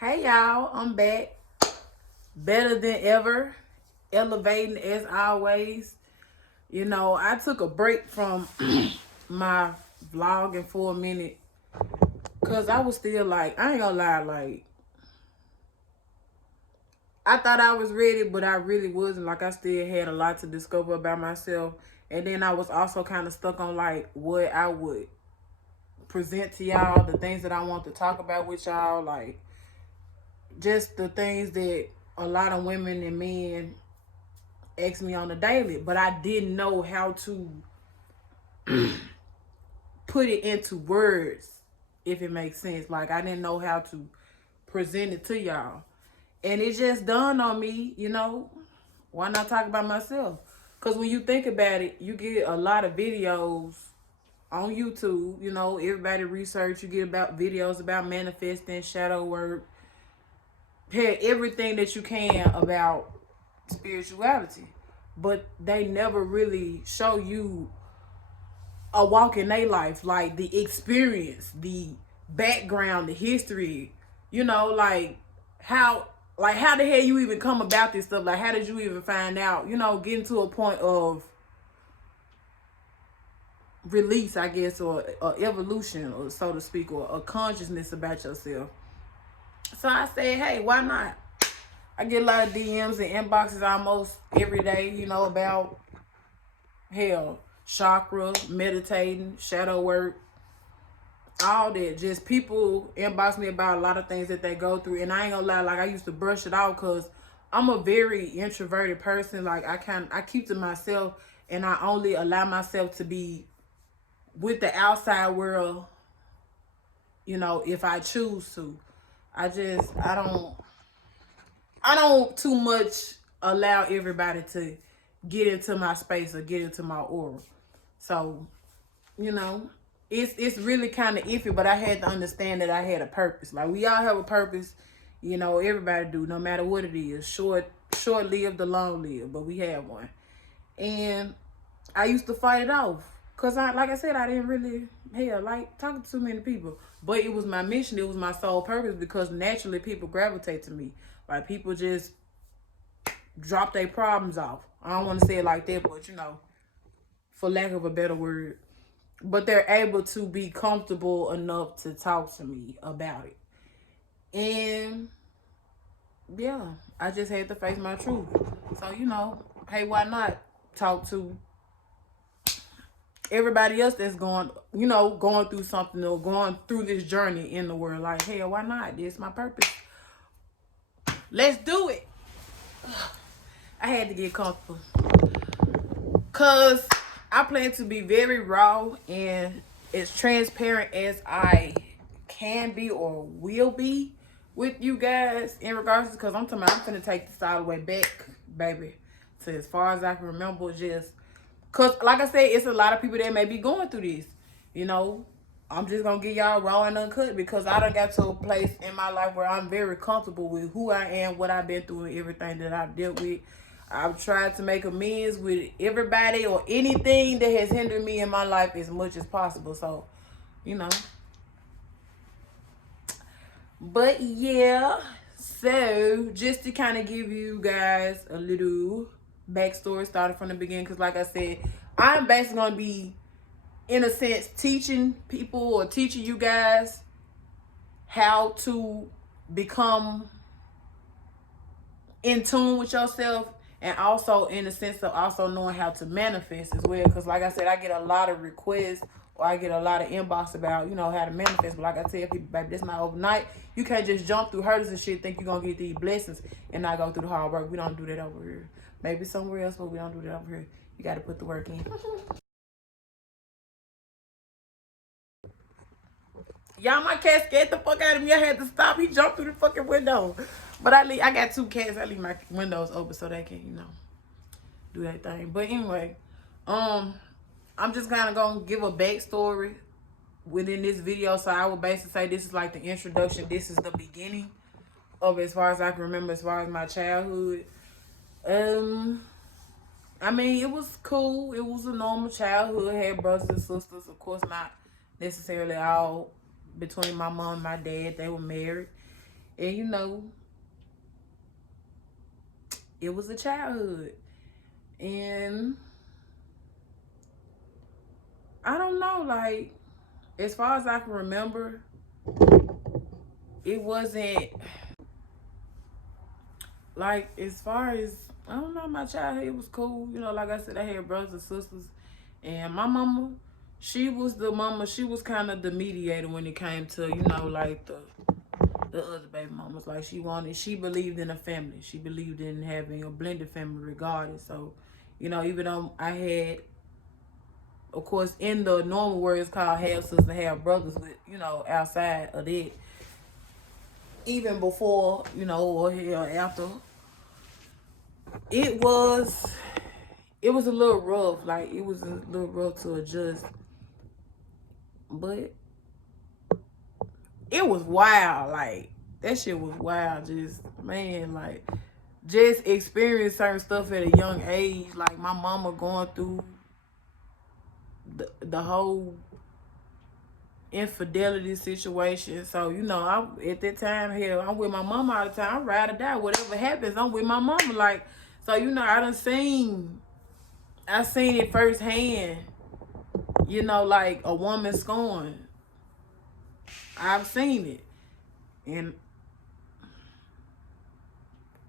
Hey y'all, I'm back. Better than ever. Elevating as always. I took a break from my vlogging for a minute. Cause I was still like, I ain't gonna lie, like I thought I was ready, but I really wasn't. Like I still had a lot to discover about myself. And then I was also kind of stuck on like what I would present to y'all, the things that I want to talk about with y'all, like just the things that a lot of women and men ask me on a daily, but I didn't know how to put it into words, if it makes sense. Like I didn't know how to present it to y'all. And it just dawned on me, why not talk about myself? Because when you think about it, you get a lot of videos on YouTube, everybody research, you get about videos about manifesting, shadow work, everything that you can about spirituality. But they never really show you a walk in their life, like the experience, the background, the history, like how how the hell you even come about this stuff? Like how did you even find out? Getting to a point of release, I guess, or evolution, or so to speak, or a consciousness about yourself. So I said, hey, why not? I get a lot of DMs and inboxes almost every day, about hell, chakra, meditating, shadow work, all that. Just people inbox me about a lot of things that they go through. And I ain't gonna lie, like I used to brush it off because I'm a very introverted person. Like I keep to myself, and I only allow myself to be with the outside world, if I choose to. I don't too much allow everybody to get into my space or get into my aura. So, you know, it's really kind of iffy, but I had to understand that I had a purpose. Like we all have a purpose, everybody do, no matter what it is. Short lived or long lived, but we have one. And I used to fight it off. Cause like I said, I didn't really like talking to too many people. But it was my mission, it was my sole purpose, because naturally people gravitate to me. Like people just drop their problems off. I don't want to say it like that, but for lack of a better word. But they're able to be comfortable enough to talk to me about it. And yeah, I just had to face my truth. So, hey, why not talk to everybody else that's going through something or going through this journey in the world? Like, hey, why not? This is my purpose. Let's do it. I had to get comfortable. Because I plan to be very raw and as transparent as I can be or will be with you guys in regards to, because I'm finna take this all the way back, baby, to as far as I can remember. Just because, like I said, it's a lot of people that may be going through this. I'm just gonna get y'all raw and uncut because I done got to a place in my life where I'm very comfortable with who I am, what I've been through, and everything that I've dealt with. I've tried to make amends with everybody or anything that has hindered me in my life as much as possible. So, you know. But yeah, so just to kind of give you guys a little backstory, started from the beginning, because like I said, I'm basically going to be, in a sense, teaching people or teaching you guys how to become in tune with yourself, and also in the sense of also knowing how to manifest as well. Because like I said, I get a lot of requests or I get a lot of inbox about, how to manifest. But like I tell people, baby, that's not overnight. You can't just jump through hurdles and shit, think you're going to get these blessings and not go through the hard work. We don't do that over here. Maybe somewhere else, but we don't do that over here. You got to put the work in. Y'all, my cat scared the fuck out of me. I had to stop. He jumped through the fucking window. But I got two cats. I leave my windows open so they can, do that thing. But anyway, I'm just kind of gonna give a backstory within this video. So I would basically say this is like the introduction. This is the beginning of, as far as I can remember, as far as my childhood. I mean, it was cool. It was a normal childhood. I had brothers and sisters. Of course, not necessarily all between my mom and my dad. They were married. And you know, it was a childhood. And I don't know, like, as far as I can remember, it wasn't like, as far as, I don't know, my childhood, it was cool. You know, like I said, I had brothers and sisters. And my mama, she was the mama, she was kind of the mediator when it came to, you know, like the other baby mamas. Like, she believed in a family. She believed in having a blended family regardless. So, you know, even though I had, of course, in the normal words called half sisters, half brothers, with, you know, outside of that, even before, you know, or hell after, it was a little rough. Like, it was a little rough to adjust. But it was wild. Like, that shit was wild. Just, man, like, just experience certain stuff at a young age. Like, my mama going through the whole infidelity situation. So, you know, at that time, hell, I'm with my mama all the time. I'm ride or die. Whatever happens, I'm with my mama. Like, so, you know, I seen it firsthand, you know, like a woman scorned. I've seen it. And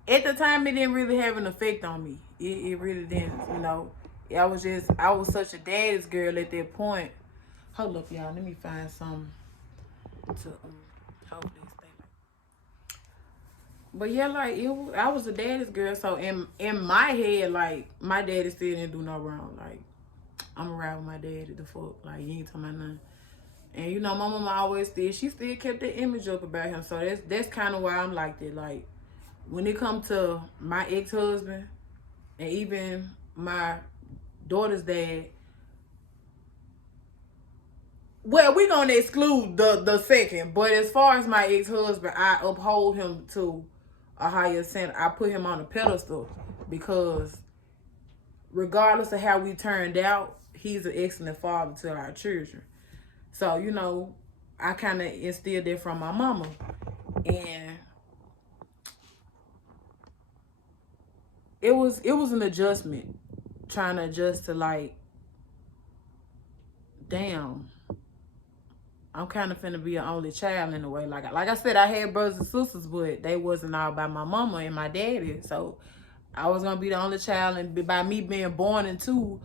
at the time, it didn't really have an effect on me. It really didn't, you know. I was such a daddy's girl at that point. Hold up, y'all. Let me find something to hopefully stay like. But yeah, like, I was a daddy's girl. So in my head, like, my daddy still didn't do no wrong. Like, I'm around with my daddy, the fuck. Like, you ain't talking about nothing. And you know, my mama always she still kept the image up about him. So that's kind of why I'm like that. Like, when it comes to my ex-husband and even my daughter's dad, well, we're gonna exclude the second. But as far as my ex-husband, I uphold him to a higher standard. I put him on a pedestal because regardless of how we turned out, he's an excellent father to our children. So, you know, I kind of instilled that from my mama. And it was an adjustment, trying to adjust to, like, damn, I'm kind of finna be an only child in a way. Like I said, I had brothers and sisters, but they wasn't all by my mama and my daddy. So I was gonna be the only child, and by me being born into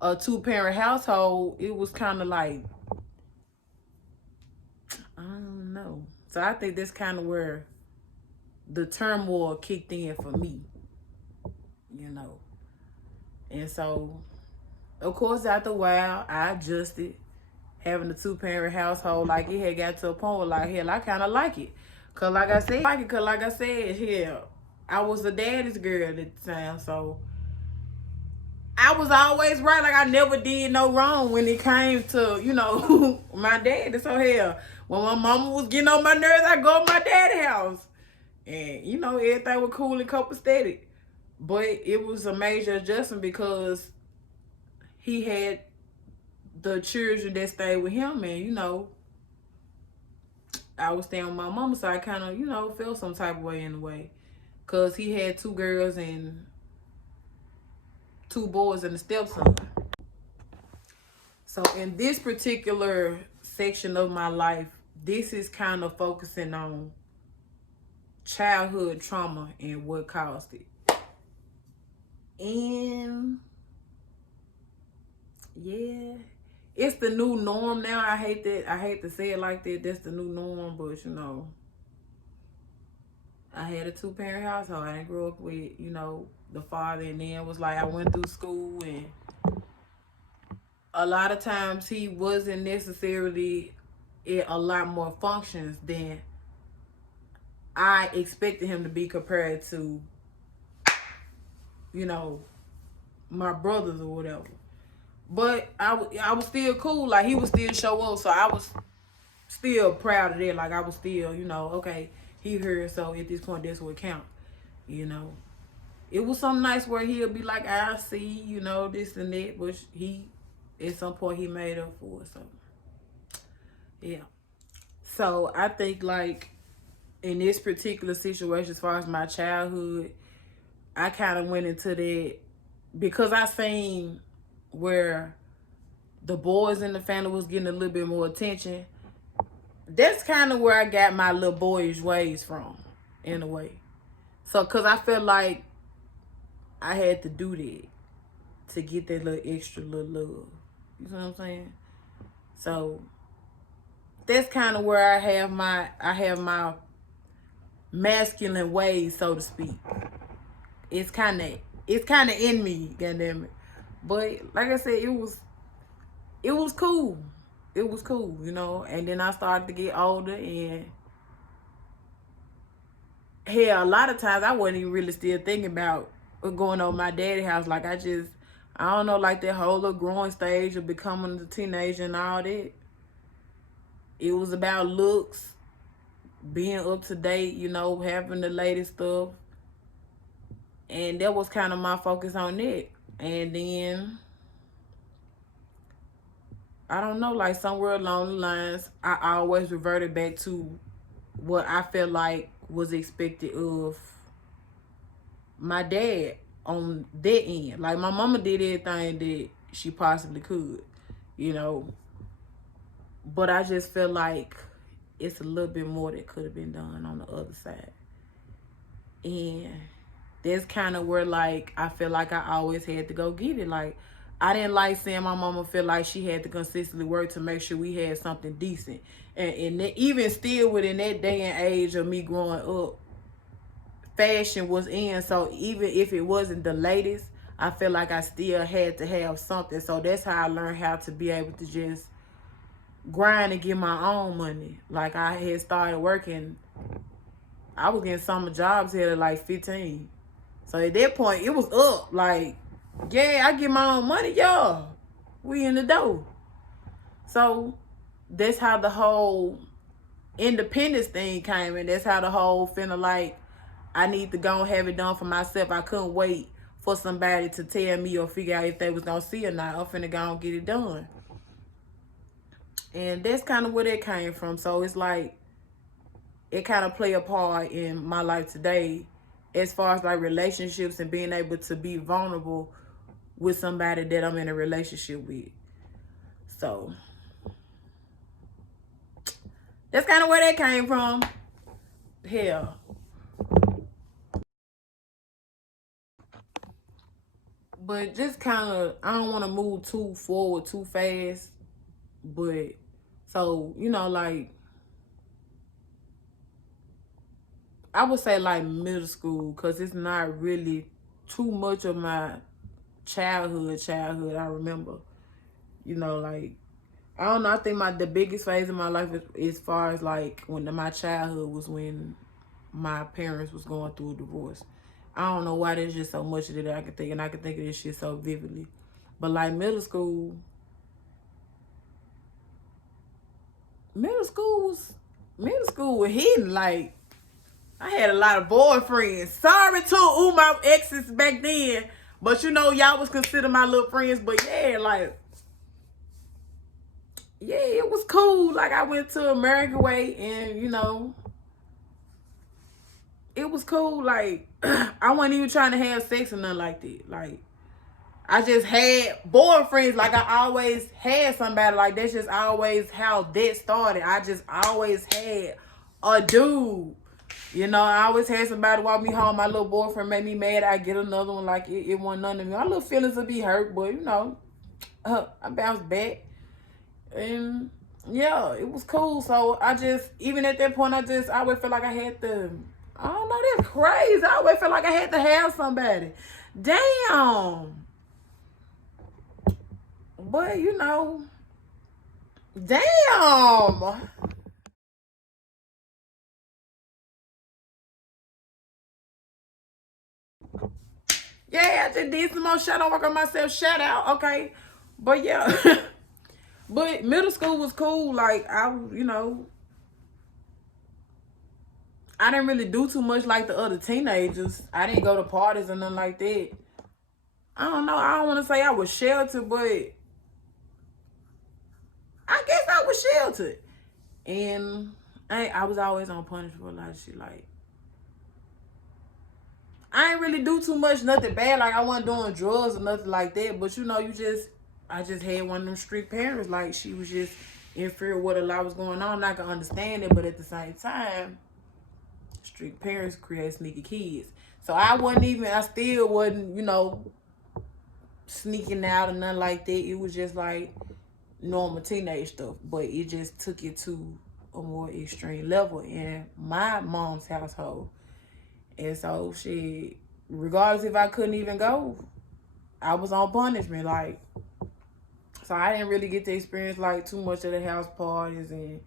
a 2-parent household, it was kind of like, I don't know. So I think that's kind of where the turmoil kicked in for me, you know. And so, of course, after a while, I adjusted. Having a 2-parent household, like, it had got to a point where, like, hell, I kind of like it. Cause like I said, hell, I was a daddy's girl at the time, so I was always right. Like, I never did no wrong when it came to, you know, my daddy. So hell, when my mama was getting on my nerves, I go to my daddy's house. And, you know, everything was cool and copacetic. But it was a major adjustment because he had the children that stayed with him, and, you know, I was staying with my mama, so I kind of, you know, felt some type of way in a way. Because he had 2 girls and 2 boys and a stepson. So in this particular section of my life, this is kind of focusing on childhood trauma and what caused it. And yeah, it's the new norm now. I hate to say it like that. That's the new norm, but, you know, I had a 2-parent household. I didn't grow up with, you know, the father, and then it was like I went through school, and a lot of times he wasn't necessarily at a lot more functions than I expected him to be compared to, you know, my brothers or whatever. But I was still cool. Like, he would still show up, so I was still proud of that. Like, I was still, you know, okay, he heard, so at this point, that's what count, you know. It was something nice where he'll be like, I see, you know, this and that, but at some point, he made up for it, so, yeah. So, I think, like, in this particular situation, as far as my childhood, I kind of went into that because I seen where the boys in the family was getting a little bit more attention. That's kind of where I got my little boyish ways from, in a way. So, because I felt like I had to do that to get that little extra little love. You know what I'm saying? So, that's kind of where I have my masculine ways, so to speak. It's kind of in me, goddamn it. But like I said, it was cool. It was cool, you know. And then I started to get older, and hell, a lot of times I wasn't even really still thinking about going over my daddy's house. Like I don't know, like that whole little growing stage of becoming a teenager and all that. It was about looks, being up to date, you know, having the latest stuff. And that was kind of my focus on that. And then, I don't know, like somewhere along the lines, I always reverted back to what I felt like was expected of my dad on that end. Like my mama did everything that she possibly could, you know. But I just feel like it's a little bit more that could have been done on the other side. And that's kind of where, like, I feel like I always had to go get it. Like, I didn't like seeing my mama feel like she had to consistently work to make sure we had something decent. And even still within that day and age of me growing up, fashion was in. So even if it wasn't the latest, I feel like I still had to have something. So that's how I learned how to be able to just grind and get my own money. Like I had started working, I was getting summer jobs here at like 15. So at that point, it was up. Like, yeah, I get my own money, y'all. We in the dough. So that's how the whole independence thing came in. That's how the whole feeling like I need to go and have it done for myself. I couldn't wait for somebody to tell me or figure out if they was gonna see or not. I'm finna go and get it done. And that's kind of where that came from. So it's like, it kind of play a part in my life today as far as like relationships and being able to be vulnerable with somebody that I'm in a relationship with. So that's kind of where that came from. Hell. But just kind of, I don't want to move too forward too fast. But, so, you know, like, I would say like middle school, because it's not really too much of my childhood I remember. You know, like, I don't know, I think the biggest phase of my life as far as like when my childhood was when my parents was going through a divorce. I don't know why there's just so much of it that I can think, and I can think of this shit so vividly. But like middle school was hidden. Like, I had a lot of boyfriends. Sorry to all my exes back then, but you know, y'all was considered my little friends. But yeah, like, yeah, it was cool. Like, I went to American Way, and you know, it was cool. Like, I wasn't even trying to have sex or nothing like that. Like, I just had boyfriends. Like, I always had somebody. Like, that's just always how that started. I just always had a dude. You know, I always had somebody walk me home. My little boyfriend made me mad. I get another one. Like, it wasn't none of me. My little feelings would be hurt, but you know, I bounced back. And yeah, it was cool. So I just, even at that point, I always felt like I had to, I don't know, that's crazy. I always felt like I had to have somebody. Damn. But you know, damn. Yeah, I just did some more shadow work on myself. Shout out, okay. But yeah. But middle school was cool. Like, you know, I didn't really do too much like the other teenagers. I didn't go to parties or nothing like that. I don't know. I don't want to say I was sheltered, but I guess I was sheltered. And I was always on punishment for a lot of shit. Like, I ain't really do too much, nothing bad. Like, I wasn't doing drugs or nothing like that. But, you know, I just had one of them strict parents. Like, she was just interfere with what a lot was going on. I can understand it, but at the same time, strict parents create sneaky kids. So I still wasn't, you know, sneaking out or nothing like that. It was just like normal teenage stuff. But it just took it to a more extreme level in my mom's household. And so regardless if I couldn't even go, I was on punishment. Like, so I didn't really get to experience like too much of the house parties and,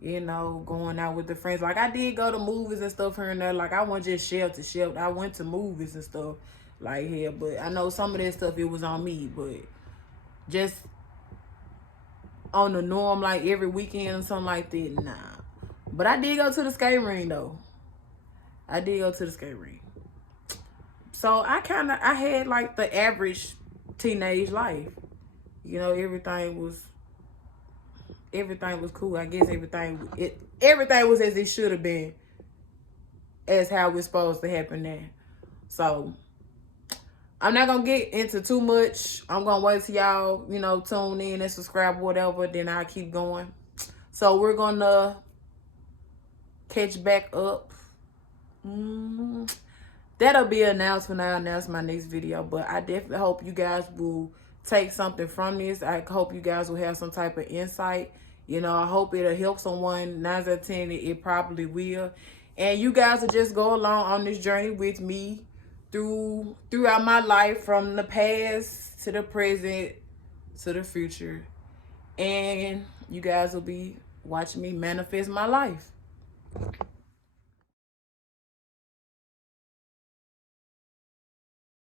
you know, going out with the friends. Like, I did go to movies and stuff here and there. Like, I wasn't just shelf to shelf. I went to movies and stuff like here. But I know some of that stuff, it was on me. But just on the norm, like every weekend or something like that, nah. But I did go to the skate ring, though. I did go to the skate ring. So I had like the average teenage life. You know, everything was cool. I guess everything was as it should have been, as how it's supposed to happen now. So I'm not gonna get into too much. I'm gonna wait till y'all, you know, tune in and subscribe or whatever, then I'll keep going. So we're gonna catch back up. That'll be an announcement. I'll announce my next video, but I definitely hope you guys will take something from this. I hope you guys will have some type of insight. You know, I hope it'll help someone. 9 out of 10, it probably will. And you guys will just go along on this journey with me throughout my life, from the past to the present to the future. And you guys will be watching me manifest my life.